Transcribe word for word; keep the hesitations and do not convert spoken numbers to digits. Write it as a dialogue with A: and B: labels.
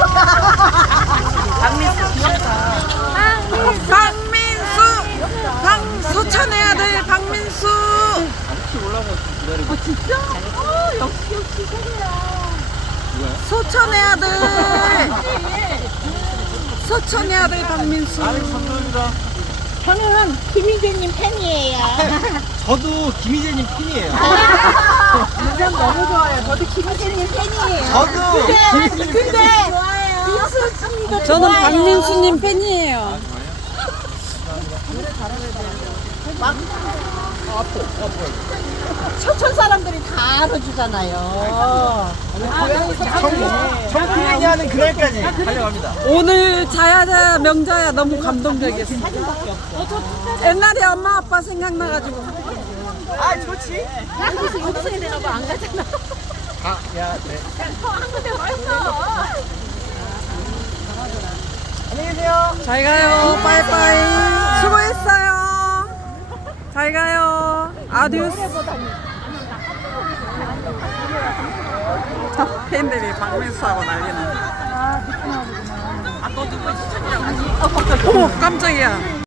A: 박민수 귀엽다. 박민수, 박 소천의 아들 박민수.
B: 혹시 올라가서 기다리고.
A: 아 진짜? 어 역시 역시 세계야. 소천의 아들. 소천의 아들 박민수.
B: 아유 감사합니다.
C: 저는 김희재님 팬이에요.
B: 저도 김희재님 팬이에요.
A: 인상 너무 좋아요. 저도 김희재님 팬이에요.
B: 저도
C: 근데 근데 민수님도
A: 저는 박민수님 팬이에요.
C: 서천 사람들이 다 알아주잖아요.
B: 청구 얘기하는 그날까지 달려갑니다.
A: 오늘 자야자 명자야 너무 감동적이었어. 옛날에 엄마 아빠 생각나가지고.
B: 아 좋지.
C: 여기서 여기서 해야 되나 봐. 안 가잖아.
B: 아, 야, 네.
C: 한 군데 벌써.
B: 안녕히 계세요.
A: 잘 가요. 빠이빠이. 수고했어요. 잘 가요. 아디오스. 팬들이 박민수하고 난리나. 아, 또 누구 추천이라고 하지? 어머, 깜짝이야.